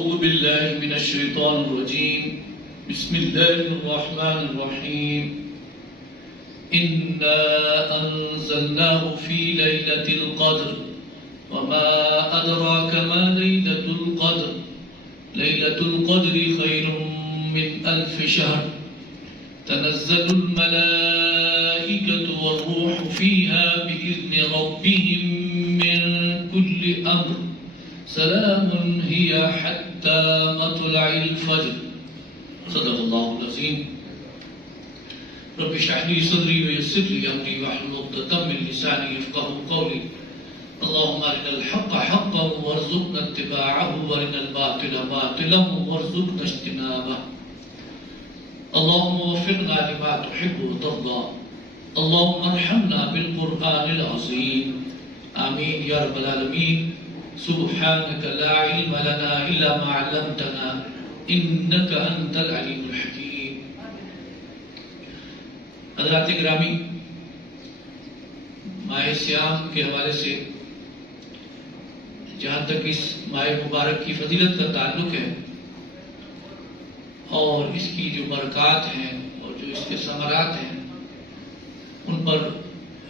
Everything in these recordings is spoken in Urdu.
أعوذ بالله من الشيطان الرجيم بسم الله الرحمن الرحيم إنا أنزلناه في ليلة القدر وما أدراك ما ليلة القدر ليلة القدر خير من 1000 شهر تنزل الملائكة والروح فيها بإذن ربهم من كل أمر سلام هي حتى مطلع الفجر صدق الله العظيم رب اشرح لي صدري ويسر لي أمري واحلل عقدة من لساني يفقهوا قولي اللهم أرنا الحق حقا وارزقنا اتباعه وأرنا الباطل باطلا وارزقنا اجتنابه اللهم وفقنا لما تحب وترضى اللهم ارحمنا بالقرآن العظيم آمين يا رب العالمين سبحانك لا علم لنا إلا ما علمتنا إنك أنت العليم الحكيم حضرات گرامی ماہ سیام کے حوالے سے جہاں تک اس ماہ مبارک کی فضیلت کا تعلق ہے اور اس کی جو برکات ہیں اور جو اس کے ثمرات ہیں ان پر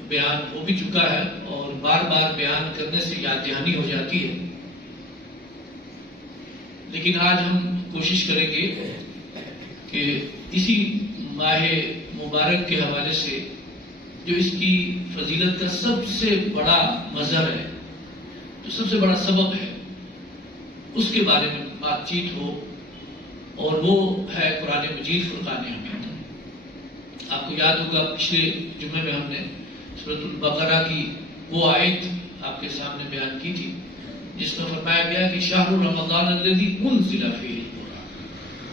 بیان ہو بھی چکا ہے اور بار بار بیان کرنے سے یاد دہانی ہو جاتی ہے، لیکن آج ہم کوشش کریں گے کہ اسی ماہ مبارک کے حوالے سے جو اس کی فضیلت کا سب سے بڑا مظہر ہے، جو سب سے بڑا سبب ہے، اس کے بارے میں بات چیت ہو، اور وہ ہے قرآن مجید فرقان حمید۔ آپ کو یاد ہوگا پچھلے جمعے میں ہم نے سورۃ البقرہ کی وہ آیت آپ کے سامنے بیان کی تھی جس میں فرمایا گیا کہ شہر رمضان الذی انزل فیہ القرآن،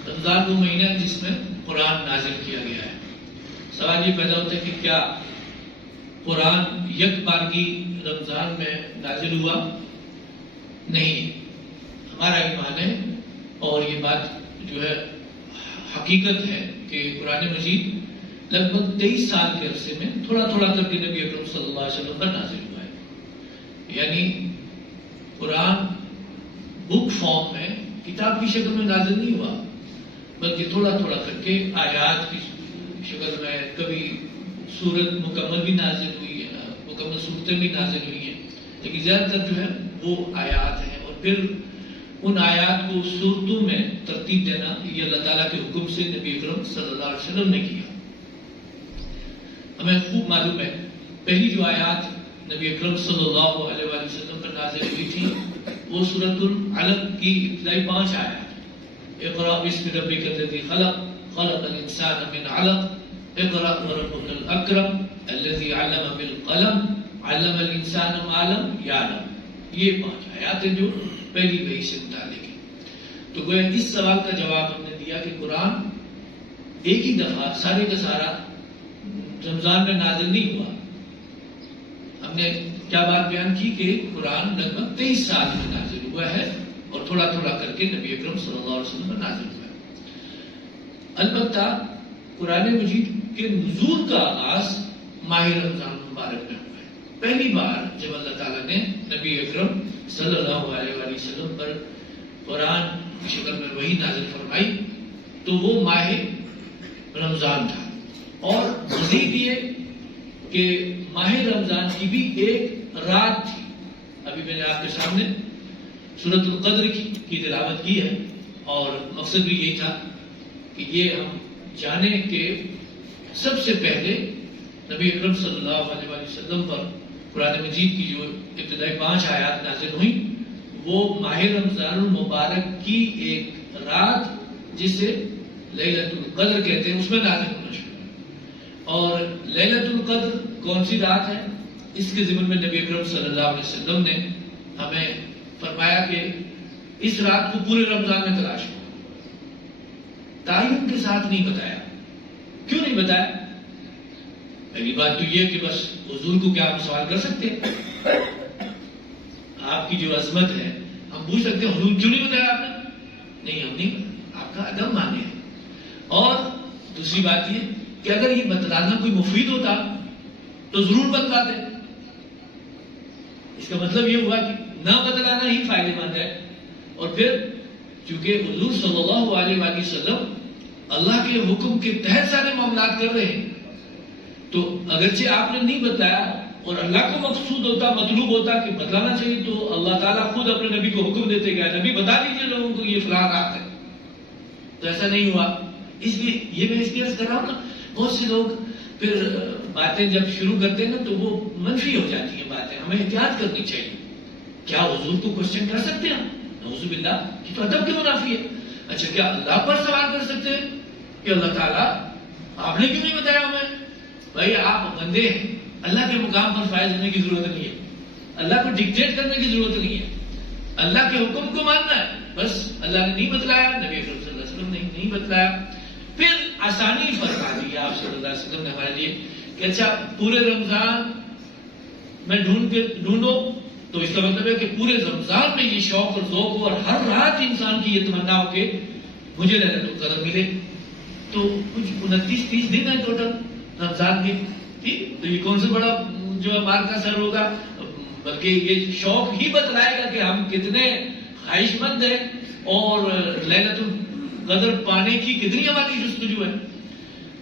رمضان وہ مہینہ ہے جس میں قرآن نازل کیا گیا ہے۔ سوال یہ پیدا ہوتا ہے کہ کیا قرآن یک بارگی رمضان میں نازل ہوا؟ نہیں، ہمارا ایمان ہے اور یہ بات جو ہے حقیقت ہے کہ قرآن مجید لگ بھگ 23 سال کے عرصے میں تھوڑا تھوڑا کر کے نبی اکرم صلی اللہ علیہ وسلم پر نازل ہوا ہے۔ یعنی قرآن بک فارم میں کتاب کی شکل میں نازل نہیں ہوا، بلکہ تھوڑا تھوڑا کر کے آیات کی شکل میں، کبھی سورت مکمل بھی نازل ہوئی ہے، مکمل صورتیں بھی نازل ہوئی ہیں، لیکن زیادہ تر جو ہے وہ آیات ہیں، اور پھر ان آیات کو صورتوں میں ترتیب دینا یہ اللہ تعالیٰ کے حکم سے نبی اکرم صلی اللہ علیہ وسلم نے کیا۔ ہمیں خوب معلوم ہے پہلی جو آیات نبی اکرم صلی اللہ علیہ وسلم پر نازل ہوئی تھی وہ سورۃ العلق کی ابتدائی 5 آیات، اقرأ باسم ربک الذی خلق خلق الانسان من علق اقرأ وربک الاکرم الذی علم بالقلم علم الانسان ما لم یعلم۔ یہ 5 آیات ہیں جو پہلی وحی سے متعلق ہے۔ تو گویا اس سوال کا جواب ہم نے دیا کہ قرآن ایک ہی دفعہ سارے کا سارا رمضان میں نازل نہیں ہوا۔ ہم نے کیا بات بیان کی کہ قرآن لگ بھگ 23 سال میں نازل ہوا ہے اور تھوڑا تھوڑا کر کے نبی اکرم صلی اللہ علیہ وسلم میں نازل ہوا ہے۔ البتہ قرآن مجید کے نزول کا آغاز ماہ رمضان مبارک میں ہوا ہے۔ پہلی بار جب اللہ تعالیٰ نے نبی اکرم صلی اللہ علیہ وسلم پر قرآن کی شکل میں وحی نازل فرمائی تو وہ ماہ رمضان تھا، اور مزید یہ کہ ماہ رمضان کی بھی ایک رات تھی۔ ابھی میں نے آپ کے سامنے سورۃ القدر کی تلاوت کی ہے، اور مقصد بھی یہی تھا کہ یہ ہم جانیں کہ سب سے پہلے نبی اکرم صلی اللہ علیہ وسلم پر قرآن مجید کی جو ابتدائی 5 آیات نازل ہوئیں وہ ماہ رمضان المبارک کی ایک رات جسے لیلۃ القدر کہتے ہیں اس میں نازل ہونا شروع ہے۔ اور لیلۃ القدر کون سی رات ہے؟ اس کے ضمن میں نبی اکرم صلی اللہ علیہ وسلم نے ہمیں فرمایا کہ اس رات کو پورے رمضان میں تلاش کرو۔ تعین کے ساتھ نہیں بتایا۔ کیوں نہیں بتایا؟ پہلی بات تو یہ کہ بس حضور کو کیا ہم سوال کر سکتے ہیں؟ آپ کی جو عظمت ہے ہم پوچھ سکتے ہیں حضور کیوں نہیں بتایا آپ نے؟ نہیں، ہم نہیں، آپ کا ادب مانے ہیں۔ اور دوسری بات یہ کہ اگر یہ بتلانا کوئی مفید ہوتا تو ضرور بتلاتے۔ اس کا مطلب یہ ہوا کہ نہ بتلانا ہی فائدہ مند ہے، اور پھر چونکہ حضور صلی اللہ علیہ وآلہ وسلم اللہ کے حکم کے تحت سارے معاملات کر رہے ہیں، تو اگرچہ آپ نے نہیں بتایا اور اللہ کو مقصود ہوتا، مطلوب ہوتا کہ بتلانا چاہیے، تو اللہ تعالیٰ خود اپنے نبی کو حکم دیتے گئے، نبی بتا دیجیے لوگوں کو یہ فلاں رات ہے، تو ایسا نہیں ہوا۔ اس لیے یہ میں اس لیے کر رہا ہوں نا، بہت سے لوگ پھر باتیں جب شروع کرتے ہیں نا تو وہ منفی ہو جاتی ہیں باتیں، ہمیں احتیاط کرنی چاہیے۔ کیا حضور کو کوشچن کر سکتے ہیں؟ نعوذ باللہ، یہ تو ادب کے منافی ہے۔ اچھا کیا اللہ پر سوال کر سکتے ہیں کہ اللہ تعالیٰ آپ نے کیوں نہیں بتایا ہمیں؟ بھائی آپ بندے ہیں، اللہ کے مقام پر فائز ہونے کی ضرورت نہیں ہے، اللہ کو ڈکٹیٹ کرنے کی ضرورت نہیں ہے، اللہ کے حکم کو ماننا ہے، بس اللہ نے نہیں بتلایا، نبی اکرم صلی اللہ علیہ وسلم نے نہیں بتلایا۔ پھر آسانی فرما دی آپ صلی اللہ علیہ وسلم نے ہمارے لیے کہ اچھا پورے رمضان میں ڈھونڈو، تو اس کا مطلب ہے کہ پورے رمضان میں یہ شوق اور ذوق ہو اور ہر رات انسان کی یہ تمنا ہو کہ مجھے لیلۃ القدر ملے۔ تو کچھ 29-30 دن ہے ٹوٹل رمضان کے، ٹھیک، تو یہ کون سے بڑا جو ہے مار کا سر ہوگا، بلکہ یہ شوق ہی بتلائے گا کہ ہم کتنے خواہش مند ہیں اور لیلۃ القدر پانے کی کتنی ہماری جستجو ہے۔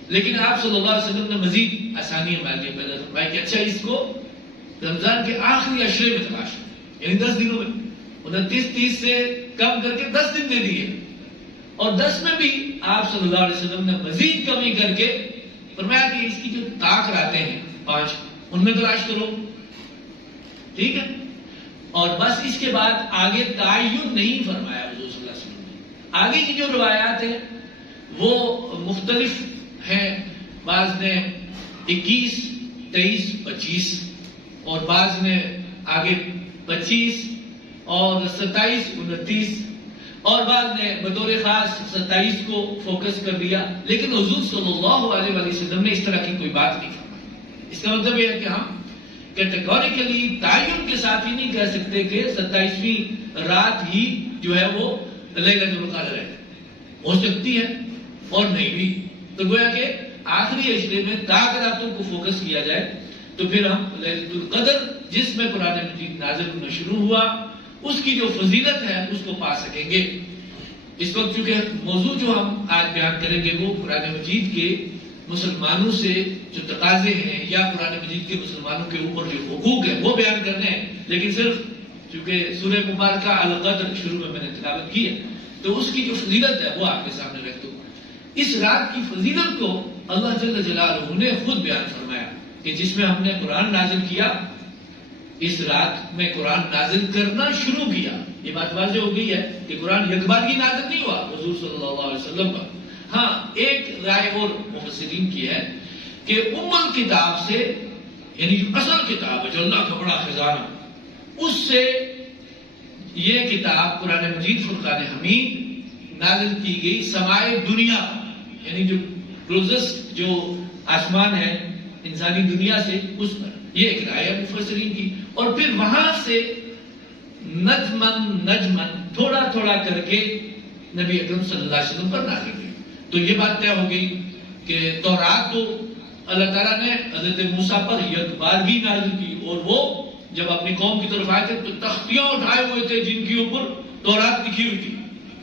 لیکن آپ صلی اللہ علیہ وسلم نے مزید آسانی ہمارے لیے پیدا فرمائی کہ اچھا اس کو رمضان کے آخری عشرے میں تلاش کرو، یعنی 10 دنوں میں، 29-30 سے کم کر کے 10 دن دے دیے، اور 10 میں بھی آپ صلی اللہ علیہ وسلم نے مزید کمی کر کے فرمایا کہ اس کی جو طاق راتیں ہیں 5 ان میں تلاش کرو، ٹھیک ہے۔ اور بس اس کے بعد آگے تعین نہیں فرمایا حضور صلی اللہ علیہ وسلم نے۔ آگے کی جو روایات ہیں وہ مختلف ہیں، بعض نے 21، 23، 25 اور بعض نے آگے 25 اور 27، 29 اور بعض نے بطور خاص 27 کو فوکس کر دیا، لیکن حضور صلی اللہ علیہ وآلہ وسلم نے اس طرح کی کوئی بات نہیں فرمائی۔ اس کا مطلب یہ ہے کہ ہم کیٹیگوریکلی تعین کے ساتھ ہی نہیں کہہ سکتے کہ 27ویں رات ہی جو ہے وہ لیلۃ القدر ہے، ہو سکتی ہے اور نہیں بھی، تو گویا کہ آخری عشرے میں طاق راتوں کو فوکس کیا جائے تو پھر ہم لیلۃ القدر جس میں قرآن مجید نازل ہونا شروع ہوا اس کی جو فضیلت ہے اس کو پا سکیں گے۔ اس وقت چونکہ موضوع جو ہم آج بیان کریں گے وہ قرآن مجید کے مسلمانوں سے جو تقاضے ہیں یا قرآن مجید کے مسلمانوں کے اوپر جو حقوق ہیں وہ بیان کرنے ہیں، لیکن صرف چونکہ سورہ مبارکہ القدر شروع میں نے تلاوت کی ہے تو اس کی جو فضیلت ہے وہ آپ کے سامنے رکھ دوں۔ اس رات کی فضیلت کو اللہ جل جلالہ نے خود بیان فرمایا کہ جس میں ہم نے قرآن نازل کیا، اس رات میں قرآن نازل کرنا شروع کیا۔ یہ بات واضح ہو گئی ہے کہ قرآن یک بار ہی نازل نہیں ہوا حضور صلی اللہ علیہ وسلم پر۔ ہاں ایک رائے اور مفسرین کی ہے کہ ام الکتاب سے، یعنی جو اصل کتاب ہے جو اللہ کا بڑا خزانہ، اس سے یہ کتاب قرآن مجید فرقان حمید نازل کی گئی سمائے دنیا، یعنی جو کلوزسٹ جو آسمان ہے انسانی دنیا سے اس پر، یہ ایک رائے ہے مفسرین کی۔ اور پھر وہاں سے نجمن تھوڑا تھوڑا کر کے نبی اکرم صلی اللہ علیہ وسلم پر نازل ہوئی۔ تو یہ بات طے ہو گئی کہ تورات تو اللہ تعالیٰ نے حضرت موسیٰ پر یک بار ہی نازل کی، اور وہ جب اپنی قوم کی طرف آئے تھے تو تختیاں اٹھائے ہوئے تھے جن کے اوپر تورات لکھی ہوئی تھی،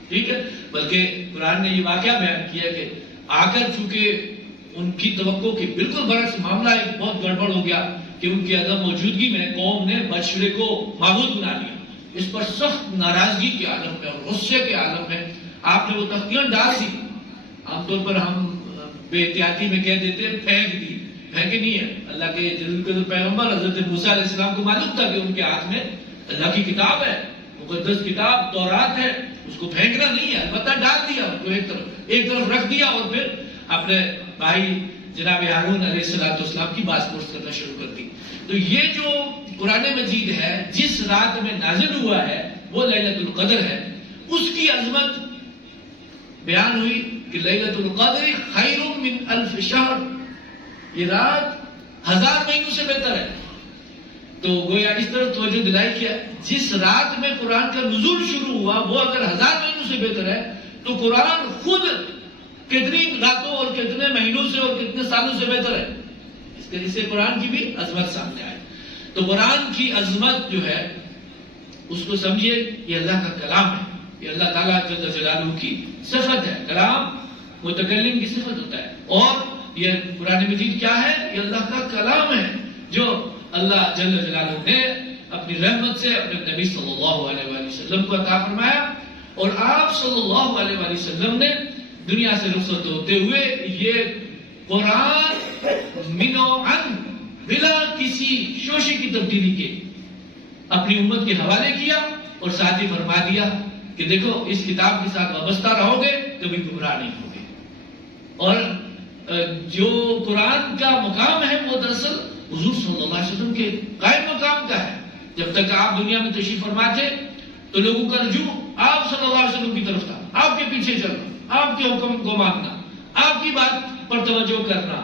ٹھیک ہے۔ بلکہ قرآن نے یہ واقعہ بیان کیا کہ آ کر چونکہ ان کی توقع کی بالکل برعکس معاملہ ایک بہت گڑبڑ ہو گیا کہ ان کی عدم موجودگی میں قوم نے بچڑے کو معبود بنا لیا۔ اس پر سخت ناراضگی کے عالم میں اور غصے کے عالم میں آپ نے وہ تختیاں ڈال دی۔ عام طور پر ہم بے احتیاطی میں کہہ دیتے ہیں پھینک دی، پھینکے نہیں ہے۔ اللہ کے جلیل القدر پیغمبر حضرت موسیٰ علیہ السلام کو معلوم تھا کہ ان کے ہاتھ میں اللہ کی کتاب ہے، مقدس کتاب تورات ہے، اس کو پھینکنا نہیں ہے، البتہ ڈال دیا ان کو ایک طرف رکھ دیا، اور پھر اپنے بھائی جناب ہارون علیہ السلام کی بات پرس کرنا شروع کر دی۔ تو یہ جو قرآن مجید ہے جس رات میں نازل ہوا ہے وہ لیلۃ القدر ہے، اس کی عظمت بیان ہوئی کہ لیلۃ القدر خیر من الف شہر، یہ رات 1000 مہینوں سے بہتر ہے۔ تو گویا اس طرح توجہ دلائی کہ جس رات میں قرآن کا نزول شروع ہوا وہ اگر 1000 مہینوں سے بہتر ہے تو قرآن خود کتنی راتوں اور کتنے مہینوں سے اور کتنے سالوں سے بہتر ہے۔ اس سے قرآن کی بھی عظمت سامنے آئے۔ تو قرآن کی عظمت جو ہے اس کو سمجھیے، یہ اللہ کا کلام ہے، یہ اللہ تعالیٰ جل جلالہ کی صفت ہے. کلام متکلم کی صفت ہوتا ہے. اور یہ قرآن مجید کیا ہے؟ یہ اللہ کا کلام ہے جو اللہ جل جلالہ نے اپنی رحمت سے اپنے نبی صلی اللہ علیہ وآلہ وسلم کو عطا فرمایا. اور آپ صلی اللہ علیہ وآلہ وسلم نے دنیا سے رخصت ہوتے ہوئے یہ قرآن منوعاً بلا کسی شوشے کی تبدیلی کے اپنی امت کے حوالے کیا اور ساتھ ہی فرما دیا کہ دیکھو اس کتاب کے ساتھ وابستہ رہو گے کبھی گمراہ نہیں ہوگے. اور جو قرآن کا مقام ہے وہ دراصل حضور صلی اللہ علیہ وسلم کے قائم مقام کا ہے. جب تک آپ دنیا میں تشریف فرما تھے تو لوگوں کا رجوع آپ صلی اللہ علیہ وسلم کی طرف تھا. آپ کے پیچھے چلنا, آپ کے حکم کو ماننا, آپ کی بات پر توجہ کرنا.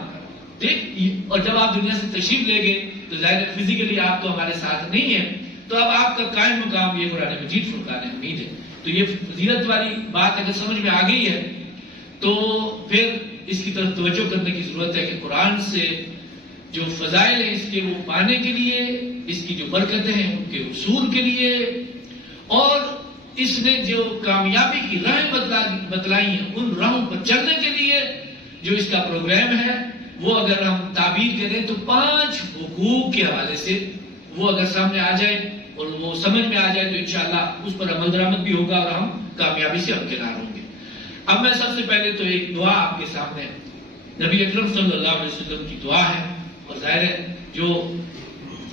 ٹھیک. اور جب آپ دنیا سے تشریف لے گئے تو ظاہر فزیکلی آپ تو ہمارے ساتھ نہیں ہیں, تو اب آپ کا قائم مقام یہ قرآن مجید فرقان حمید ہے. تو یہ فضیلت والی بات اگر سمجھ میں آ گئی ہے تو پھر اس کی طرف توجہ کرنے کی ضرورت ہے کہ قرآن سے جو فضائل ہیں اس کے وہ پانے کے لیے, اس کی جو برکتیں ہیں ان کے حصول کے لیے, اور اس نے جو کامیابی کی راہیں بتلائی ہیں ان راہوں پر چلنے کے لیے جو اس کا پروگرام ہے وہ اگر ہم تعبیر کریں تو 5 حقوق کے حوالے سے وہ اگر سامنے آ جائے اور وہ سمجھ میں آ جائے تو انشاءاللہ اس پر عمل درآمد بھی ہوگا اور ہم کامیابی سے ہمکنار ہوں گے. اب میں سب سے پہلے تو ایک دعا آپ کے سامنے نبی اکرم صلی اللہ علیہ وسلم کی دعا ہے, اور ظاہر ہے جو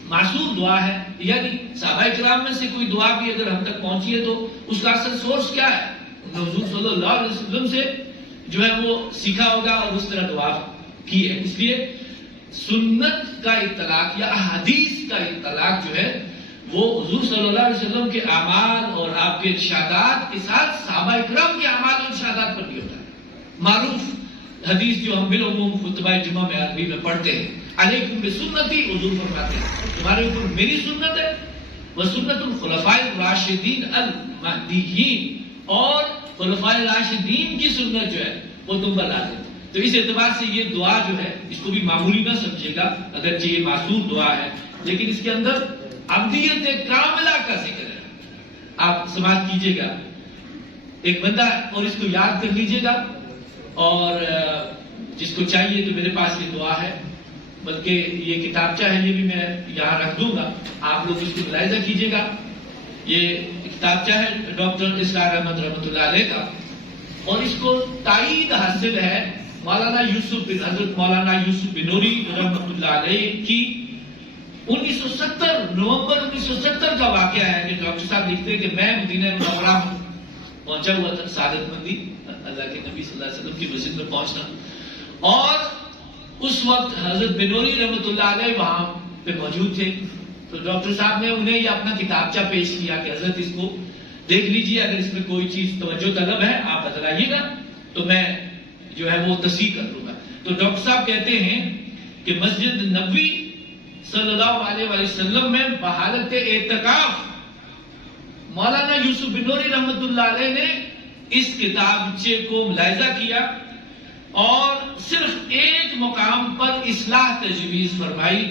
معصور دعا ہے, یعنی صحابہ کرام میں سے کوئی دعا بھی اگر ہم تک پہنچی ہے تو اس کا اصل سورس کیا ہے؟ حضور صلی اللہ علیہ وسلم سے جو ہے وہ سیکھا ہوگا اور اس طرح دعا کی ہے. اس لیے سنت کا اطلاق یا احادیث کا اطلاق جو ہے وہ حضور صلی اللہ علیہ وسلم کے اعمال اور آپ کے ارشادات کے ساتھ صحابہ کرام کے اعمال اور ارشادات پر بھی ہوتا ہے. معروف حدیث جو ہم بالعموم خطبہ جمعہ میں عربی میں پڑھتے ہیں, علیکم بسنتی, حضور فرماتے ہیں تمہارے اوپر میری سنت ہے, وسنت الخلفاء الراشدین المہدیین, اور خلفاء راشدین کی سنت جو ہے وہ تم پر لازم. تو اس اعتبار سے یہ دعا جو ہے اس کو بھی معمولی نہ سمجھے گا, اگرچہ یہ معصور دعا ہے لیکن اس کے اندر عبدیت کاملہ کا ذکر ہے. آپ سماعت کیجئے گا, ایک بندہ اور اس کو یاد کر لیجئے گا, اور جس کو چاہیے تو میرے پاس یہ دعا ہے, بلکہ یہ کتابچہ ہے یہ بھی میں یہاں رکھ دوں گا, آپ لوگ اس کو ملاحظہ کیجئے گا. یہ کتابچہ ہے ڈاکٹر اسرار احمد رحمۃ اللہ علیہ کا, اور اس کو تائید حاصل ہے مولانا یوسف بن حضرت مولانا یوسف بنوری رحمۃ اللہ علیہ کی 1970 نومبر 1970 کا واقعہ ہے کہ ڈاکٹر صاحب لکھتے ہیں کہ میں مدینہ منورہ پہنچا ہوا تھا, سعادت مندی اللہ کے نبی صلی اللہ علیہ وسلم کی مسجد میں پہنچنا, اور اس وقت حضرت بنوری رحمۃ اللہ علیہ وہاں پہ موجود تھے. تو ڈاکٹر صاحب نے انہیں یہ اپنا کتابچہ پیش کیا کہ حضرت اس کو دیکھ لیجئے, اگر اس میں کوئی چیز توجہ طلب ہے آپ بتلائیے گا تو میں جو ہے وہ تصحیح کر دوں گا. تو ڈاکٹر صاحب کہتے ہیں کہ مسجد نبوی صلی اللہ علیہ وآلہ وسلم میں بحالت اعتکاف مولانا یوسف بنوری رحمۃ اللہ علیہ نے اس کتابچے کو ملاحظہ کیا اور صرف ایک مقام پر اصلاح تجویز فرمائی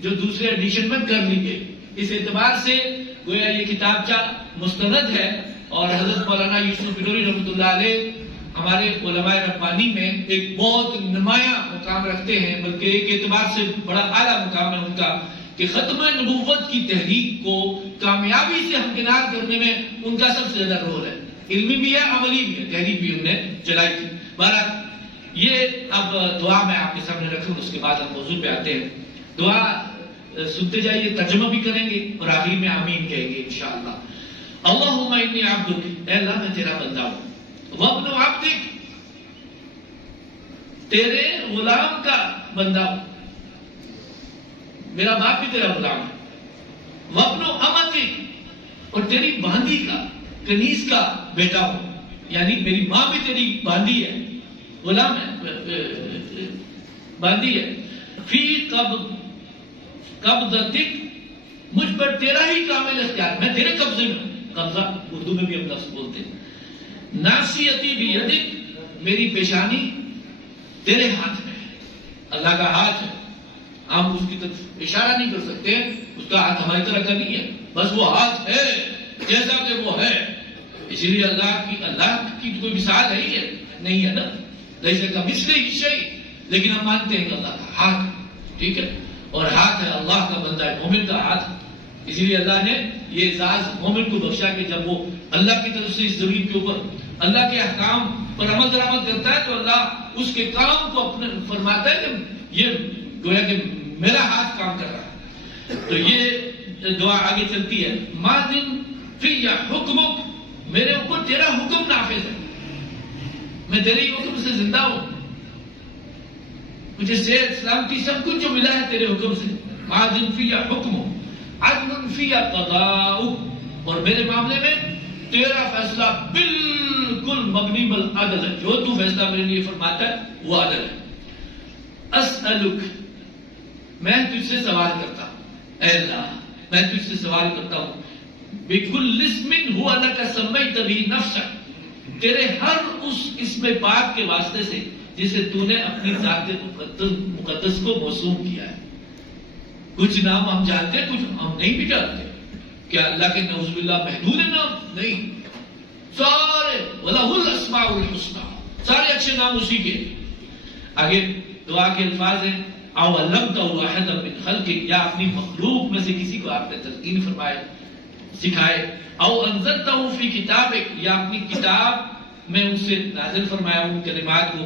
جو دوسرے ایڈیشن میں کر لی گئی. اس اعتبار سے گویا یہ کتابچہ مستند ہے, اور حضرت مولانا یوسف بنوری رحمۃ اللہ علیہ ہمارے علماء ربانی میں ایک بہت نمایاں مقام رکھتے ہیں, بلکہ ایک اعتبار سے بڑا اعلیٰ مقام ہے ان کا کہ ختم نبوت کی تحریک کو کامیابی سے ہمکنار کرنے میں ان کا سب سے زیادہ رول ہے. علمی بھی ہے, عملی بھی ہے, تحریک بھی انہوں نے چلائی تھی. بہرحال یہ اب دعا میں آپ کے سامنے رکھوں, اس کے بعد ہم موضوع پہ آتے ہیں. دعا سنتے جائیے, ترجمہ بھی کریں گے اور آخر میں آمین کہیں گے انشاءاللہ. اللہم انی عبدک, اے اللہ میں تیرا بندہ ہوں, وابن عبدک, تیرے غلام کا بندہ ہوں, میرا باپ بھی تیرا غلام ہے, وابن امتک, اور تیری باندی کا کنیز کا بیٹا ہوں, یعنی میری ماں بھی تیری باندی ہے, غلام ہے, باندی ہے. فی قبضتک, مجھ پر تیرا ہی کامل اختیار, میں تیرے قبضے میں. قبضہ اردو میں بھی ہم لفظ بولتے ہیں. ناصیتی بیدک, میری پیشانی تیرے ہاتھ میں ہے, اللہ کا ہاتھ ہے, ہم اس کی طرف اشارہ نہیں کر سکتے, اس کا ہاتھ ہماری طرح کا نہیں ہے, بس وہ ہاتھ ہے جیسا کہ وہ ہے. اس لیے اللہ کی کوئی مثال ہے ہی ہے نہیں ہے نا، لیس کمثلہ شیء، لیکن ہم مانتے ہیں کہ اللہ کا ہاتھ، ٹھیک ہے، اور ہاتھ ہے اللہ کا، بندہ ہے مومن کا ہاتھ. اسی لیے اللہ نے یہ اعزاز مومن کو بخشا کہ جب وہ اللہ کی طرف سے اس زمین کے اوپر اللہ کے احکام پر عمل درآمد کرتا ہے تو اللہ اس کے کام کو اپنے فرماتا ہے کہ یہ گویا کہ میرا ہاتھ کام کر رہا ہے. تو یہ دعا آگے چلتی ہے، ماضٍ فی حکمک، میرے اوپر تیرا حکم نافذ ہے، میں تیرے ہی حکم سے زندہ ہوں، مجھے صحت سلامتی سب کچھ جو ملا ہے تیرے حکم سے. ماضٍ فی حکمک عدل فی قضاؤک، اور میرے معاملے میں تیرا فیصلہ بالکل مبنی بالعدل ہے، جو تو فیصلہ میرے لیے فرماتا ہے وہ عدل ہے. اسألک، میں تجھ سے سوال کرتا ہوں، اے اللہ میں تجھ سے سوال کرتا ہوں، بکل اسم ہوا لک سمیت بہ نفسک، تیرے ہر اس اسم پاک کے واسطے سے جسے تو نے اپنی ذات مقدس کو موسوم کیا ہے. کچھ نام ہم جانتے ہیں، کچھ ہم نہیں بھی جانتے. کیا اللہ کے نعوذ باللہ محدود ہے نام؟ نہیں، سارے وَلَهُ الْأَسْمَاءُ الْحُسْنَى، سارے اچھے نام اسی کے. آگے دعا کے الفاظ ہیں، او علمتہ احدا من خلقک، یا اپنی مخلوق میں سے کسی کو آپ نے تلقین فرمائے، سکھائے. او انزلتہ فی کتابک، یا اپنی کتاب میں ان سے نازل فرمایا ان کلمات کو.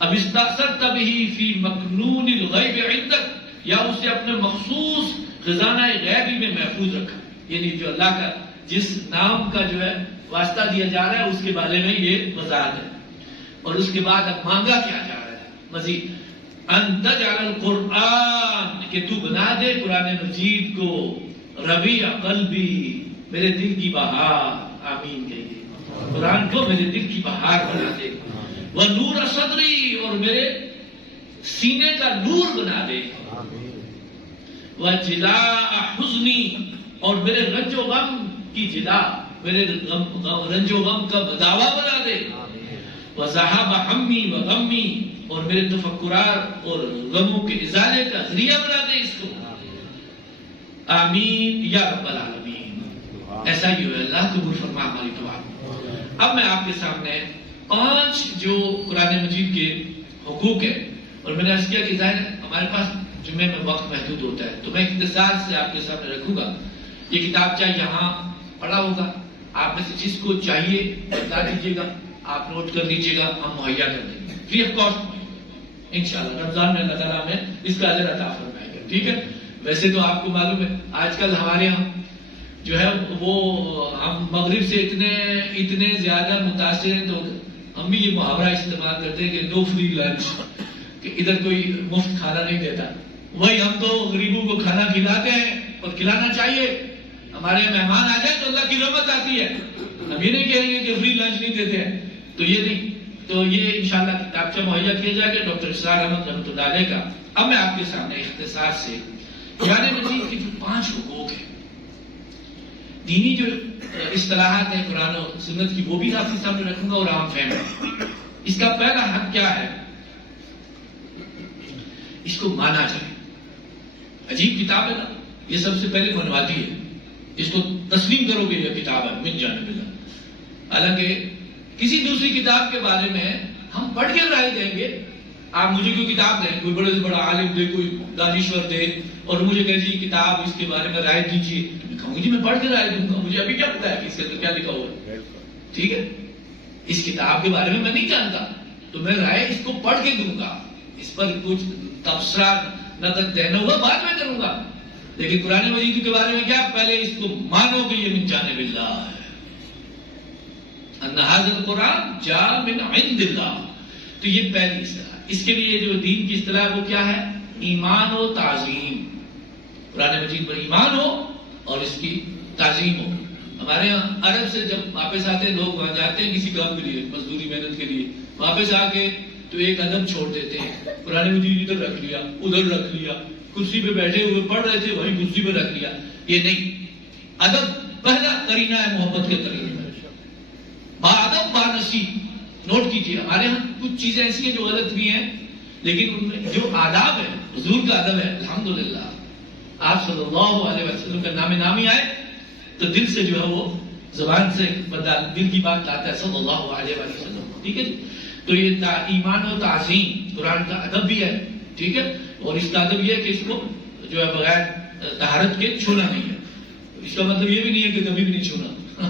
اب استأثرت بہ فی مکنون الغیب عندک، یا اسے اپنے مخصوص خزانہ غیبی میں محفوظ رکھا. یعنی جو اللہ کا جس نام کا جو ہے واسطہ دیا جا رہا ہے اس کے بارے میں یہ وضاحت ہے. اور اس کے بعد اب مانگا کیا جا رہا ہے مزید، ان تجعل القرآن، کہ تو بنا دے قرآن مجید کو ربیع قلبی، میرے دل کی بہار. آمین کہیے. قرآن کو میرے دل کی بہار بنا دے. ونور صدری، اور میرے سینے کا نور بنا دے. وجلاء حزنی، اور میرے رنج و غم کی جلا، میرے رنج و غم کا بداوا بنا دے. وذهب ہمی وغمی، اور میرے تفکرات اور غموں کے ازالے کا ذریعہ بنا دے اس کو. آمین یا رب العالمین. ایسا ہی ہو اللہ قبول فرما ہماری دعا. اب میں آپ کے سامنے 5 جو قرآن مجید کے حقوق ہیں، اور میں نے عرض کیا کہ ظاہر ہے ہمارے پاس جمعے میں وقت محدود ہوتا ہے، تو میں اختصار سے آپ کے سامنے رکھوں گا. یہ کتاب چاہے یہاں پڑھا ہوگا، آپ میں سے جس کو چاہیے بتا دیجیے گا، آپ نوٹ کر لیجیے گا، ہم مہیا کر دیں گے فری آف کاسٹ انشاءاللہ. رمضان میں اللہ تعالیٰ ہمیں اس کا اجر عطا فرمائے گا. ٹھیک ہے. ویسے تو آپ کو معلوم ہے آج کل ہمارے یہاں جو ہے وہ ہم مغرب سے اتنے زیادہ متاثر ہیں، تو ہم بھی یہ محاورہ استعمال کرتے ہیں کہ نو فری لنچ، کہ ادھر کوئی مفت کھانا نہیں دیتا. وہی ہم تو غریبوں کو کھانا کھلاتے ہیں اور کھلانا چاہیے. ہمارے مہمان آ جائیں تو اللہ کی رحمت آتی ہے. ہم یہ نہیں کہیں گے کہ فری لنچ نہیں دیتے ہیں، تو یہ نہیں. تو یہ انشاءاللہ کتابچہ مہیا کیا جائے گا ڈاکٹر اسرار احمد رحمۃ اللہ علیہ کا. اب میں آپ کے سامنے اختصار سے قرآن مجید کے جو 5 حقوق ہیں، دینی جو اصطلاحات ہیں قرآن و سنت کی، وہ بھی آپ کے سامنے رکھوں گا اور عام فہم. اس کا پہلا حق کیا ہے؟ اس کو مانا جائے. عجیب کتاب ہے نا، یہ سب سے پہلے منواتی ہے. اس کو تسلیم کرو گے یہ کتاب ہے من جانب اللہ. حالانکہ کسی دوسری کتاب کے بارے میں ہم پڑھ کے رائے دیں گے. آپ مجھے کوئی کتاب دیں، کوئی بڑے سے بڑا عالم دے، کوئی دانشور دے، اور مجھے کہے جی کتاب اس کے بارے میں رائے دیجیے، میں کہوں گی جی میں پڑھ کے رائے دوں گا، مجھے ابھی کیا پتا ہے کہ اس کے اندر کیا لکھا ہوا ہے. ٹھیک ہے. اس کتاب کے بارے میں نہیں جانتا تو میں رائے اس کو پڑھ کے دوں گا. اس پر کچھ تبصرہ نقد دینا ہوگا بعد میں کروں گا. لیکن قرآن مجید کے بارے میں کیا، پہلے اس کو مانو کہ یہ من جانب اللہ ہے، ان ھذا القرآن جاء من عند اللہ. تو یہ پہلی اصطلاح. اس کے لیے جو دین کی اصطلاح وہ کیا ہے؟ ایمان و تعظیم. قرآن مجید پر ایمان ہو اور اس کی تعظیم ہو. ہمارے یہاں عرب سے جب واپس آتے ہیں لوگ، وہاں جاتے ہیں کسی کام کے لیے، مزدوری محنت کے لیے، واپس آ کے تو ایک ادب چھوڑ دیتے ہیں. قرآن مجید ادھر رکھ لیا، ادھر رکھ لیا، کرسی پہ بیٹھے ہوئے پڑھ رہے تھے وہیں کرسی پہ رکھ لیا. یہ نہیں. ادب پہلا قرینہ ہے محبت کے قرینے میں. با ادب با نصیب. نوٹ کیجیے ہمارے یہاں کچھ چیزیں ایسی ہیں جو غلط بھی ہیں، لیکن ان میں جو آداب ہے، حضور کا ادب ہے. الحمدللہ آپ صلی اللہ علیہ وسلم کا نام نامی آئے تو دل سے جو ہے وہ زبان سے بندہ دل کی بات لاتا ہے صلی اللہ علیہ وسلم. ٹھیک ہے جی. تو یہ ایمان و تعظیم قرآن کا ادب بھی ہے. ٹھیک ہے. اور اس کا ادب یہ ہے کہ اس کو جو ہے بغیر طہارت کے چھونا نہیں ہے. اس کا مطلب یہ بھی نہیں ہے کہ کبھی بھی نہیں چھونا.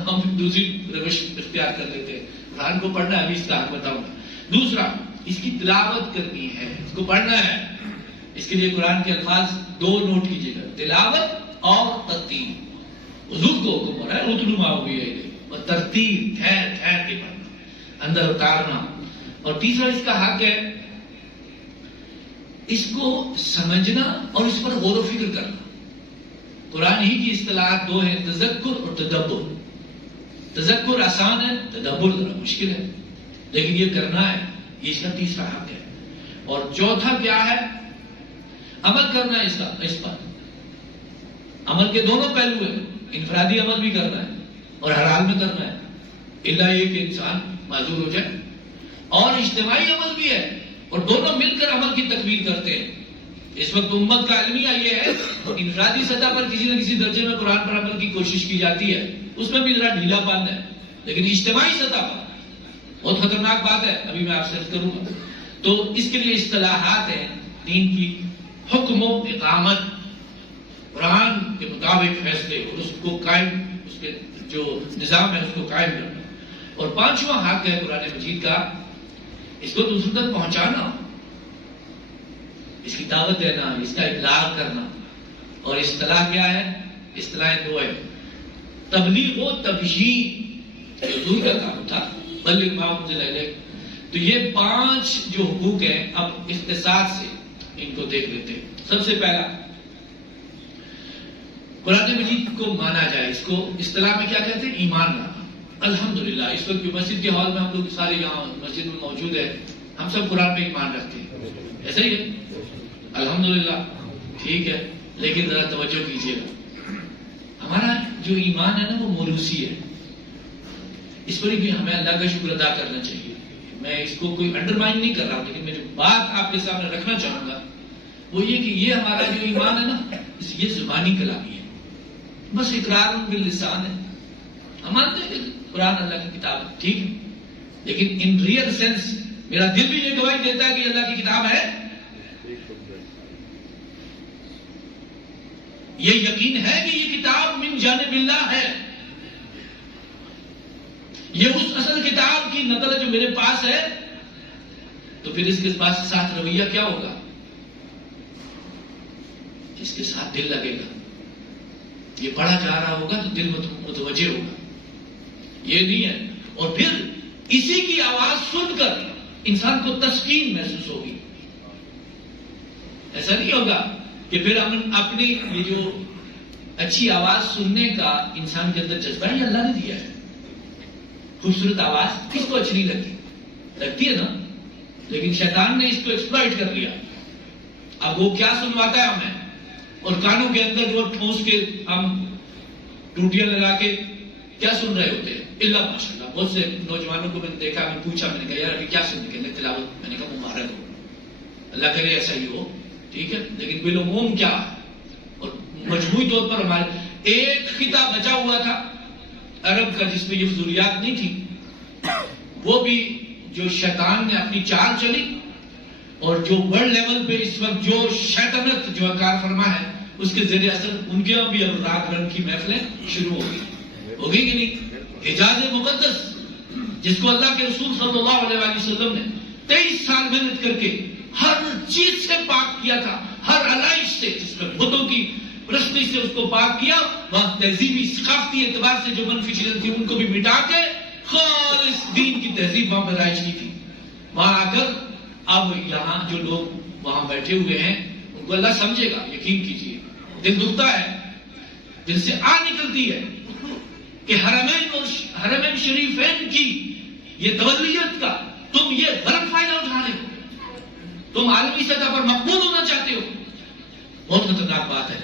ہم دوسری روش اختیار کر لیتے ہیں. قرآن کو پڑھنا ہے, ابھی اس کا حق بتاؤں گا. دوسرا, اس کی تلاوت کرنی ہے, اس کو پڑھنا ہے. اس کے لیے قرآن کے الفاظ دو نوٹ کیجیے گا, تلاوت اور ترتیل. حضور کو حکم ہو رہا ہے اتلو ما اوحی الیک, اور ترتیل ٹھہر ٹھہر کے پڑھنا, اندر اتارنا. اور تیسرا اس کا حق ہے اس کو سمجھنا اور اس پر غور و فکر کرنا. قرآن ہی کی اصطلاحات دو ہیں, تذکر اور تدبر. تذکر آسان ہے, تدبر ذرا مشکل ہے, لیکن یہ کرنا ہے, یہ اس کا تیسرا حق ہے. اور چوتھا کیا ہے؟ عمل کرنا ہے اس پر. عمل کے دونوں پہلو ہیں, انفرادی عمل بھی کرنا ہے اور ہر حال میں کرنا ہے, الا یہ کہ انسان معذور ہو جائے. اور اجتماعی عمل بھی ہے, اور دونوں مل کر عمل کی تکمیل کرتے ہیں. اس وقت امت کا المیہ یہ ہے, انفرادی سطح پر کسی نہ کسی درجے میں قرآن پر عمل کی کوشش کی جاتی ہے, اس میں بھی ذرا ڈھیلا پن ہے. لیکن اجتماعی سطح پر بہت خطرناک بات ہے, ابھی میں آپ سے عرض کروں گا. تو اس کے لیے اصطلاحات ہیں دین کی, حکم و اقامت, قرآن کے مطابق فیصلے, اور اس کو قائم, اس کے جو نظام ہے اس کو قائم کرنا. اور پانچواں حق ہے قرآن مجید کا, اس کو دوسروں تک پہنچانا, اس کی دعوت دینا, اس کا ابلاغ کرنا. اور اصطلاح کیا ہے؟ اصطلاح دو ہے, تبلیغ و تبشیر. حضور کا کام تھا بلغ ما انزل الیک. تو یہ 5 جو حقوق ہیں, اب اختصار سے ان کو دیکھ لیتے ہیں. سب سے پہلا, قرآن مجید کو مانا جائے. اس کو اصطلاح میں کیا کہتے ہیں؟ ایمان لانا. الحمدللہ اس وقت مسجد کے ہال میں ہم لوگ سارے یہاں مسجد میں موجود ہیں, ہم سب قرآن پہ ایمان رکھتے ہیں, ایسا ہی ہے الحمدللہ. ٹھیک ہے, لیکن ذرا توجہ کیجیے گا, ہمارا جو ایمان ہے نا وہ موروثی ہے. اس پر بھی ہمیں اللہ کا شکر ادا کرنا چاہیے. میں اس کو کوئی انڈرمائن نہیں کر رہا ہوں, لیکن میں جو بات آپ کے سامنے رکھنا چاہوں گا وہ یہ کہ یہ ہمارا جو ایمان ہے نا, یہ زبانی کلامی ہے, بس اقرار باللسان ہے. ہم مانتے ہیں قرآن اللہ کی کتاب ہے, ٹھیک ہے, لیکن ان ریئل سینس میرا دل بھی یہ گواہی دیتا ہے کہ اللہ کی کتاب ہے. یہ یقین ہے کہ یہ کتاب من جانب اللہ ہے, یہ اس اصل کتاب کی نقل ہے جو میرے پاس ہے. تو پھر اس کے پاس ساتھ رویہ کیا ہوگا؟ اس کے ساتھ دل لگے گا, یہ پڑھا جا رہا ہوگا تو دل متوجہ ہوگا. یہ نہیں ہے. اور پھر اسی کی آواز سن کر انسان کو تسکین محسوس ہوگی. ایسا نہیں ہوگا کہ پھر ہم اپنی یہ جو اچھی آواز سننے کا انسان کے اندر جذبہ ہے, اللہ نے دیا ہے. خوبصورت آواز کس کو اچھی نہیں لگتی ہے نا, لیکن شیطان نے اس کو ایکسپلائٹ کر لیا. اب وہ کیا سنواتا ہے ہمیں, اور کانوں کے اندر جو ٹھوس کے ہم ٹوٹیاں لگا کے کیا سن رہے ہوتے ہیں. اللہ ماشاء اللہ, بہت سے نوجوانوں کو میں نے دیکھا, میں پوچھا, میں نے کہا یار ابھی کیا سن کے تلاوت, میں نے کہا مبارک ہو, اللہ کرے ایسا ہی ہو, ٹھیک ہے. لیکن بالعموم کیا, اور مجموعی طور پر ہمارے ایک خطہ بچا ہوا تھا عرب کا جس میں یہ فضولیات نہیں تھی, وہ بھی جو شیطان نے اپنی چال چلی, اور جو ورلڈ لیول پہ اس وقت جو شیطنت جو کار فرما ہے اس کے ذریعے اثر ان کے بھی اب رات رنگ کی محفلیں شروع ہو گئی کہ نہیں. حجاز مقدس جس کو اللہ کے رسول صلی اللہ علیہ وسلم نے 23 سال محنت کر کے ہر چیز سے پاک کیا تھا, ہر علائش سے, جس میں بتوں کی پرستی سے اس کو پاک کیا, وہاں تہذیبی ثقافتی اعتبار سے جو منفی چیزیں تھی ان کو بھی مٹا کے خالص دین کی تہذیب وہاں پر رائج کی تھی. وہاں آ کر اب یہاں جو لوگ وہاں بیٹھے ہوئے ہیں ان کو اللہ سمجھے گا, یقین کیجیے. دل دکھتا ہے, دل سے آ نکلتی ہے کہ حرمین شریفین کی یہ تولیت کا تم یہ غلط فائدہ اٹھا رہے ہو, تم عالمی سطح پر مقبول ہونا چاہتے ہو. بہت خطرناک بات ہے.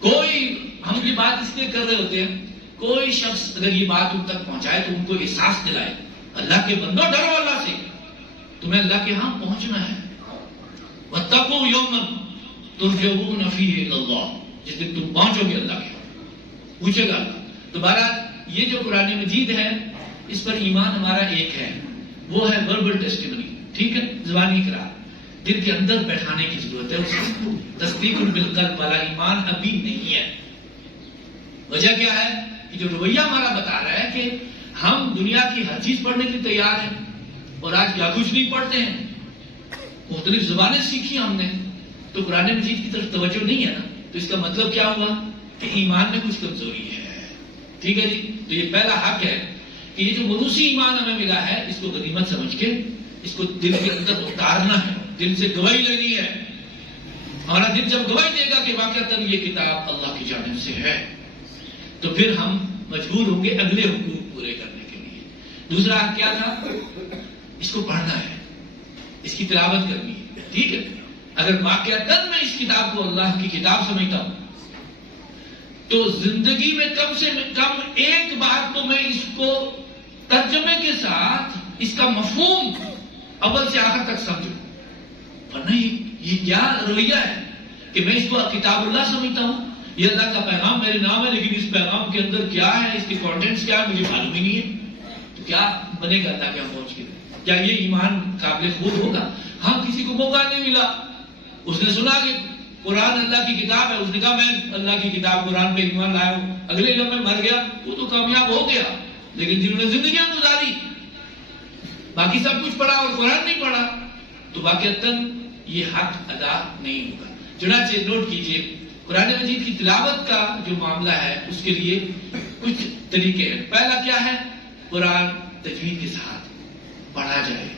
کوئی ہم یہ بات اس لیے کر رہے ہوتے ہیں, کوئی شخص اگر یہ بات ان تک پہنچائے تو ان کو احساس دلائے, اللہ کے بندوں ڈرو اللہ سے, تمہیں اللہ کے ہاں پہنچنا ہے. واتقوا یوما ترجعون فیہ الی اللہ, جس دن تم پہنچو گے اللہ کے ہاں پوچھے گا اللہ. دوبارہ یہ جو قرآن مجید ہے اس پر ایمان ہمارا ایک ہے، وہ ہے وربل ٹیسٹیمنی، ٹھیک ہے، زبانی اقرار، دل کے اندر بیٹھانے کی ضرورت ہے، اس کو تصدیق بالقلب والا ایمان ابھی نہیں ہے۔ وجہ کیا ہے کہ جو رویہ ہمارا بتا رہا ہے کہ ہم دنیا کی ہر چیز پڑھنے کے لیے تیار ہیں اور آج کیا کچھ نہیں پڑھتے ہیں، مختلف زبانیں سیکھی ہم نے، تو قرآن مجید کی طرف توجہ نہیں ہے نا، تو اس کا مطلب کیا ہوا کہ ایمان میں کچھ کمزوری ہے، ٹھیک ہے جی۔ تو یہ پہلا حق ہے کہ یہ جو موروثی ایمان ہمیں ملا ہے اس کو غنیمت سمجھ کے اس کو دل کے اندر اتارنا ہے، دل سے گواہی لینی ہے۔ ہمارا دل جب گواہی دے گا کہ واقعتاً یہ کتاب اللہ کی جانب سے ہے، تو پھر ہم مجبور ہوں گے اگلے حقوق پورے کرنے کے لیے۔ دوسرا حق کیا تھا؟ اس کو پڑھنا ہے، اس کی تلاوت کرنی ہے، ٹھیک ہے۔ اگر واقعتاً میں اس کتاب کو اللہ کی کتاب سمجھتا ہوں تو زندگی میں کم سے کم ایک بار تو میں اس کو ترجمے کے ساتھ اس کا مفہوم اول سے آخر تک سمجھوں، ورنہ یہ کیا رویہ ہے کہ میں اس کو کتاب اللہ سمجھتا ہوں، یہ اللہ کا پیغام میرے نام ہے، لیکن اس پیغام کے اندر کیا ہے، اس کے کانٹینٹس کیا ہے، مجھے معلوم ہی نہیں ہے، تو کیا بنے گا اللہ کے ہم پہنچ کے؟ کیا یہ ایمان قابل قبول ہوگا؟ ہاں، کسی کو موقع نہیں ملا، اس نے سنا کہ قرآن اللہ کی کتاب ہے، اس نے کہا میں اللہ کی کتاب قرآن پہ ایمان لایا ہوں، اگلے جب میں مر گیا وہ تو کامیاب ہو گیا، لیکن جنہوں نے زندگیاں گزاری باقی سب کچھ پڑھا اور قرآن نہیں پڑھا تو واقعتاً یہ حق ادا نہیں ہوگا۔ چنانچہ نوٹ کیجئے قرآن مجید کی تلاوت کا جو معاملہ ہے اس کے لیے کچھ طریقے ہیں۔ پہلا کیا ہے؟ قرآن تجوید کے ساتھ پڑھا جائے،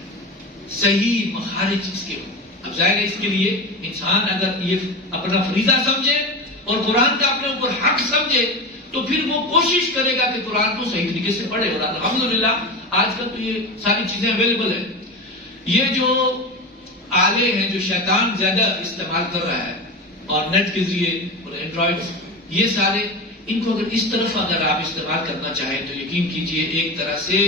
صحیح مخارج اس کے ہوں۔ اب ظاہر ہے اس کے لیے انسان اگر یہ اپنا فریضہ سمجھے اور قرآن کا اپنے اوپر حق سمجھے تو پھر وہ کوشش کرے گا کہ قرآن کو صحیح طریقے سے پڑھے، اور الحمدللہ آج کل تو یہ ساری چیزیں اویلیبل ہیں۔ یہ جو آلے ہیں جو شیطان زیادہ استعمال کر رہا ہے اور نیٹ کے ذریعے اور اینڈرائڈ، یہ سارے ان کو اگر اس طرف اگر آپ استعمال کرنا چاہیں تو یقین کیجئے ایک طرح سے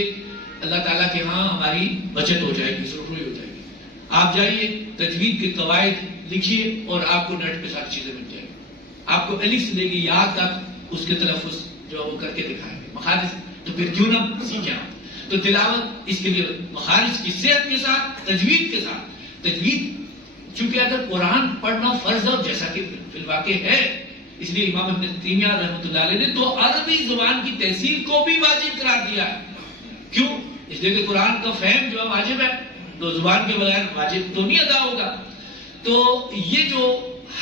اللہ تعالیٰ کے ہاں ہماری بچت ہو جائے گی، ضرور ہو جائے گی۔ آپ جائیے تجوید کے قواعد لکھیے اور آپ کو نیٹ پہ ساری چیزیں مل جائیں گی، آپ کو الف سے لے کے یا تک اس کے تلفظ جو وہ کر کے دکھائیں گے مخارج، تو پھر کیوں نہ سیکھیں آپ۔ تو تلاوت اس کے لیے مخارج کی صحت کے ساتھ تجوید کے ساتھ، تجوید چونکہ اگر قرآن پڑھنا فرض ہے جیسا کہ فی الواقع ہے، اس لیے امام ابن تیمیہ رحمۃ اللہ علیہ نے تو عربی زبان کی تحصیل کو بھی واجب قرار دیا ہے۔ کیوں؟ اس لیے کہ قرآن کا فہم جو ہے واجب ہے، تو زبان کے بغیر واجب تو نہیں ادا ہوگا۔ تو یہ جو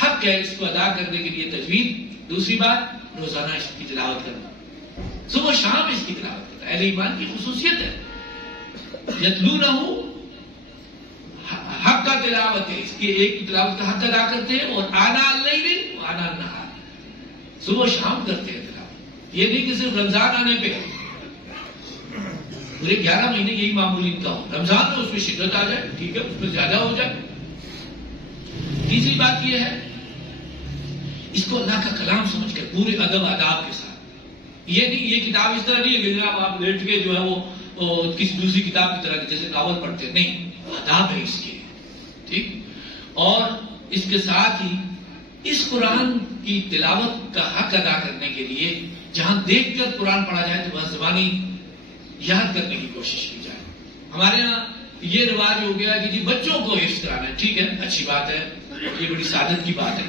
حق ہے اس کو ادا کرنے کے لیے تجوید۔ دوسری بات، روزانہ اس کی تلاوت کرنا، صبح شام اس کی تلاوت کرنا، اہل ایمان کی خصوصیت ہے۔ یتلونہ حق کا تلاوت ہے، اس کی ایک تلاوت کا حق ادا کرتے ہیں، اور آنا اللیل و آنا النہار، صبح شام کرتے ہیں تلاوت۔ یہ نہیں کہ صرف رمضان آنے پہ پورے 11 مہینے یہی معمول ان کا ہو، رمضان میں اس میں شدت آ جائے، ٹھیک ہے، اس میں زیادہ ہو جائے۔ تیسری بات یہ ہے اس کو اللہ کا کلام سمجھ کر پورے ادب آداب کے ساتھ، یہ نہیں، یہ کتاب اس طرح نہیں ہے کہ جناب آپ لیٹ کے جو ہے وہ کسی دوسری کتاب کی طرح جیسے ناول پڑھتے ہیں، نہیں، آداب ہے اس کے، ٹھیک۔ اور اس کے ساتھ ہی اس قرآن کی تلاوت کا حق ادا کرنے کے لیے جہاں دیکھ کر قرآن پڑھا جائے تو وہاں زبانی یاد کرنے کی کوشش کی جائے۔ ہمارے ہاں یہ رواج ہو گیا کہ جی بچوں کو حفظ کرانا ہے، ٹھیک ہے، اچھی بات ہے، یہ بڑی سعادت کی بات ہے،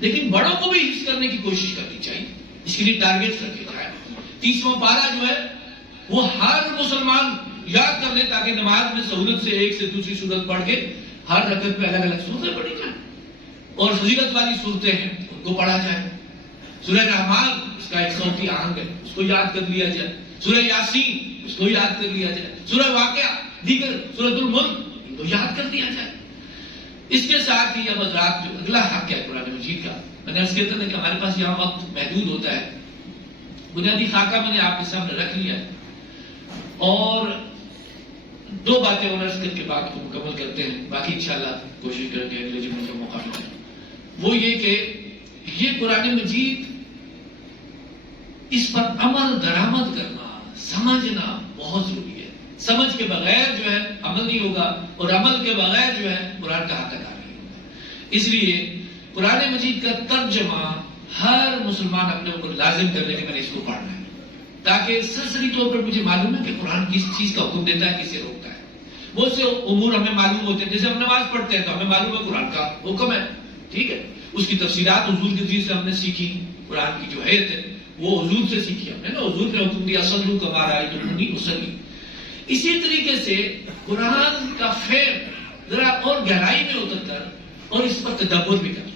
لیکن بڑوں کو بھی حفظ کرنے کی کوشش کرنی چاہیے، اس کے لیے ٹارگیٹس رکھے جائیں۔ 30واں پارہ جو ہے وہ ہر مسلمان یاد کر لے تاکہ نماز میں سہولت سے ایک سے دوسری سورت پڑھ کے ہر رکعت پہ الگ الگ صورتیں پڑھی جائیں، اور فضیلت والی صورتیں ہیں ان کو پڑھا جائے۔ سورہ رحمان اس کا ایک صوتی آنگ ہے، اس کو یاد کر لیا جائے، سورہ یاسین اس کو یاد کر لیا جائے، سورہ واقعہ، دیگر سورۃ الملک ان کو یاد کر دیا جائے۔ اس کے ساتھ ہی اب حضرات جو اگلا حق ہے قرآن مجید کا، میں نے عرض کیا تھا کہ ہمارے پاس یہاں وقت محدود ہوتا ہے، بنیادی خاکہ میں نے آپ کے سامنے رکھ لیا ہے، اور 2 باتیں اور عرض کر کے بات کو مکمل کرتے ہیں، باقی انشاءاللہ کوشش کریں گے اگلے جمعے کا موقع ملے۔ وہ یہ کہ یہ قرآن مجید اس پر عمل درآمد کرنا، سمجھنا بہت ضروری ہے۔ سمجھ کے بغیر جو ہے عمل نہیں ہوگا، اور عمل کے بغیر جو ہے قرآن کا حق ادا نہیں ہوگا۔ اس لیے قرآن مجید کا ترجمہ ہر مسلمان اپنے اوپر لازم کر لے کہ میں نے اس کو پڑھنا ہے، تاکہ سرسری طور پر مجھے معلوم ہے کہ قرآن کس چیز کا حکم دیتا ہے، کسے روکتا ہے. بہت سے امور ہمیں معلوم ہوتے ہیں، جیسے ہم نماز پڑھتے ہیں تو ہمیں معلوم ہے قرآن کا حکم ہے، ٹھیک ہے. اس کی تفسیرات حضور کے ذریعے سے ہم نے سیکھی، قرآن کی جو حیت ہے وہ حضور سے سیکھی ہم نے نا. حضور نے حکم دیا صلو کما رأیتمونی اصلی. اسی طریقے سے قرآن کا فہم ذرا اور گہرائی میں اتر کر اور اس پر تدبر بھی کرنا.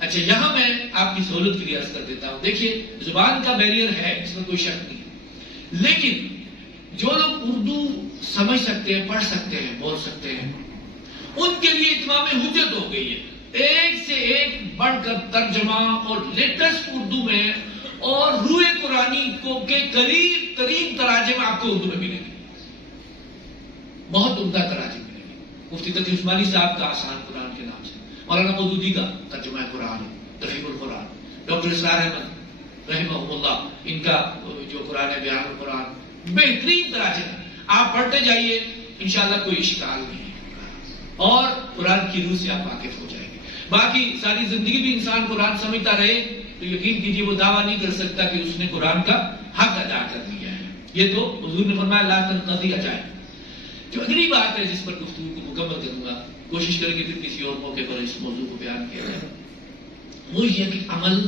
اچھا، یہاں میں آپ کی سہولت کے لیے عرض کر دیتا ہوں. دیکھیے، زبان کا بیریئر ہے، اس میں کوئی شک نہیں ہے، لیکن جو لوگ اردو سمجھ سکتے ہیں، پڑھ سکتے ہیں، بول سکتے ہیں، ان کے لیے اتمام حجت ہو گئی ہے. ایک سے ایک بڑھ کر ترجمہ اور لیٹسٹ اردو میں اور روح قرآنی کو کے قریب ترین تراجم آپ کو اردو میں ملیں گے. بہت عمدہ تراجم ملیں گے. مفتی تقی عثمانی صاحب کا آسان قرآن کے نام سے، مولانا مودودی کا ترجمہ قرآن ہے تفہیم القرآن، ڈاکٹر اسرار احمد رحمہ اللہ ان کا جو قرآن ہے بیان القرآن، بہترین تراجم ہے. آپ پڑھتے جائیے، انشاءاللہ کوئی اشکال نہیں ہے اور قرآن کی روح سے آپ واقف ہو جائیں گے. باقی ساری زندگی بھی انسان قرآن سمجھتا رہے تو یقین کیجیے وہ دعویٰ نہیں کر سکتا کہ اس نے قرآن کا حق ادا کر دیا ہے. یہ تو حضور نے فرمایا لا تنقضی اجائے. جو اگلی بات ہے جس پر گفتگو کو مکمل کروں گا، کوشش کریں گے پھر کسی اور موقع پر اس موضوع کو بیان کیا جائے، وہ یہ کہ عمل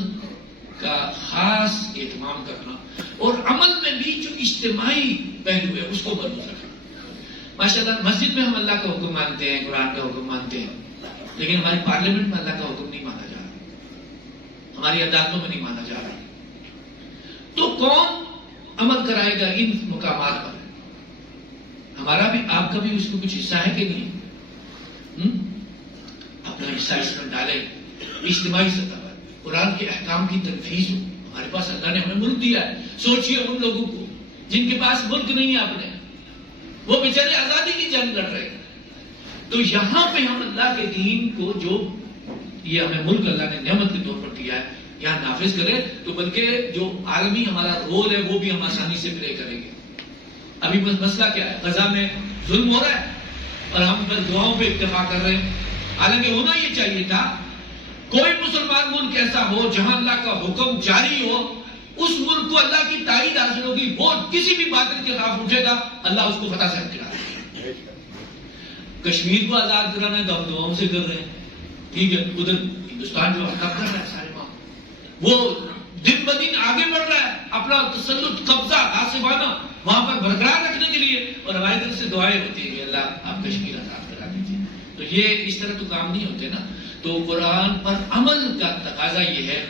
کا خاص اہتمام کرنا اور عمل میں بھی جو اجتماعی پہلو ہے اس کو ملحوظ رکھنا. ماشاءاللہ مسجد میں ہم اللہ کا حکم مانتے ہیں، قرآن کا حکم مانتے ہیں، لیکن ہماری پارلیمنٹ میں اللہ کا حکم نہیں مانا جا رہا، ہماری عدالتوں میں نہیں مانا جا رہا. تو کون عمل کرائے گا ان مقامات پر؟ ہمارا بھی، آپ کا بھی اس میں کچھ حصہ ہے کہ نہیں؟ اپنا حصہ اس میں ڈالیں. اجتماعی سطح پر قرآن کے احکام کی تنفیذ ہو. ہمارے پاس اللہ نے ہمیں ملک دیا ہے. سوچئے ان لوگوں کو جن کے پاس ملک نہیں ہے، اپنے وہ بیچارے آزادی کی جنگ لڑ رہے ہیں. تو یہاں پہ ہم اللہ کے دین کو، جو یہ ہمیں ملک اللہ نے نعمت کے طور پر دیا ہے، یہاں نافذ کرے تو بلکہ جو عالمی ہمارا رول ہے وہ بھی ہم آسانی سے پلے کریں گے. ابھی بس مسئلہ کیا ہے؟ غزہ میں ظلم ہو رہا ہے اور ہم بس دعاؤں پہ اکتفا کر رہے ہیں. حالانکہ ہونا یہ چاہیے تھا کوئی مسلمان ملک ایسا ہو جہاں اللہ کا حکم جاری ہو، اس ملک کو اللہ کی تائید حاصل ہوگی، وہ کسی بھی باطل کے خلاف اٹھے گا، اللہ اس کو فتح سے ہمکنار دے گا. کشمیر کو آزاد کرانا ہے تو ہم دعاؤں سے کر رہے ہیں، ٹھیک ہے. ادھر ہندوستان جو حرکت کر رہا ہے سارے ماں، وہ دن بدن آگے بڑھ رہا ہے اپنا تسلط، قبضہ، غاصبانہ وہاں پر برقرار رکھنے کے لیے، اور ہماری طرف سے دعائیں ہوتی ہیں کہ اللہ آپ کشمیر آزاد کرا دیجیے. تو یہ اس طرح تو کام نہیں ہوتے نا. تو قرآن پر عمل کا تقاضا یہ ہے.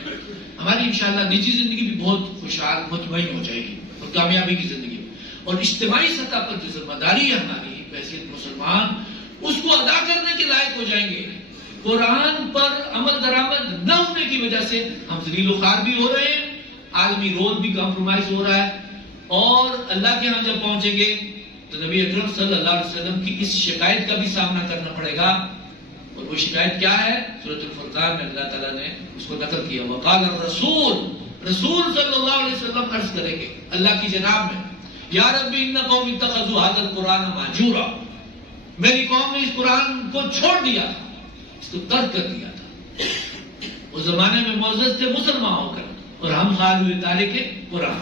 ہماری انشاءاللہ نجی زندگی بھی بہت خوشحال مطمئن ہو جائے گی اور کامیابی کی زندگی، اور اجتماعی سطح پر جو ذمہ داری ہے ہماری بحیثیت مسلمان، اس کو ادا کرنے کے لائق ہو جائیں گے. قرآن پر عمل درآمد نہ ہونے کی وجہ سے ہم ذلیل و خوار بھی ہو رہے ہیں، عالمی رول بھی کمپرومائز ہو رہا ہے، اور اللہ کے ہاں جب پہنچیں گے تو نبی اکرم صلی اللہ علیہ وسلم کی اس شکایت کا بھی سامنا کرنا پڑے گا. اور وہ شکایت کیا ہے؟ سورۃ الفرقان میں اللہ تعالیٰ نے اس کو نقل کیا. وقال الرسول، رسول صلی اللہ علیہ وسلم عرض کریں گے اللہ کی جناب میں، یا رب ان قوم اتخذوا هذا القرآن مہجورا، میری قوم نے اس قرآن کو چھوڑ دیا تھا، اس کو ترک کر دیا تھا. اس زمانے میں معزز تھے مسلمان ہو کر، اور ہم خال ہوئے تارک قرآن.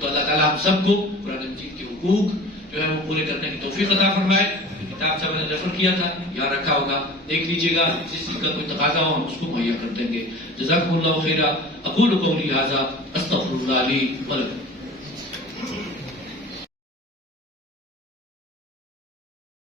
تو اللہ تعالیٰ ہم سب کو قرآن مجید کے حقوق جو ہے وہ پورے کرنے کی توفیق عطا فرمائے. کتاب سے میں نے ریفر کیا تھا، یاد رکھا ہوگا، دیکھ لیجئے گا، جس چیز کا کوئی تقاضا ہو ہم اس کو مہیا کر دیں گے. جزاکم اللہ خیرا. اقول قولی ھذا استغفر اللہ لی ولکم.